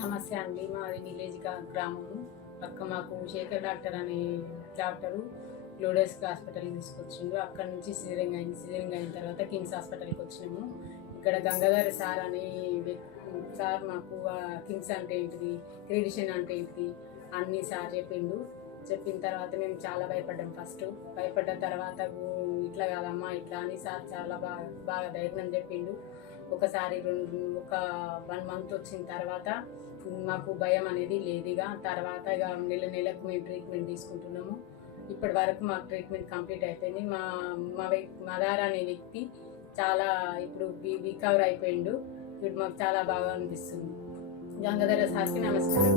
నమస్తే అండి. మాది విలేజ్ గ్రామము. మాకు శేఖర్ డాక్టర్ అనే డాక్టరు లోడెస్ హాస్పిటల్కి తీసుకొచ్చిండు. అక్కడ నుంచి సిజరింగ్ అయింది. సిజరింగ్ అయిన తర్వాత కిమ్స్ హాస్పిటల్కి వచ్చినాము. ఇక్కడ గంగాధర్ సార్ అనే సార్ మాకు కిమ్స్ అంటే ఏంటిది, రేడియేషన్ అంటే ఏంటిది అన్నీ సార్ చెప్పిండు. చెప్పిన తర్వాత మేము చాలా భయపడ్డాం. ఫస్ట్ భయపడ్డ తర్వాత ఇట్లా కాదమ్మా ఇట్లా అని సార్ చాలా బాగా ధైర్యం చెప్పిండు. ఒకసారి ఒక 1 మంత్ వచ్చిన తర్వాత మాకు భయం అనేది లేదు. తర్వాత నెలకు మేము ట్రీట్మెంట్ తీసుకుంటున్నాము. ఇప్పటి వరకు మాకు ట్రీట్మెంట్ కంప్లీట్ అయిపోయింది. మదార్ అనే వ్యక్తి చాలా ఇప్పుడు రికవర్ అయిపోయిండు. ఇప్పుడు మాకు చాలా బాగా అనిపిస్తుంది. గంగాధర సార్కి నమస్కారం.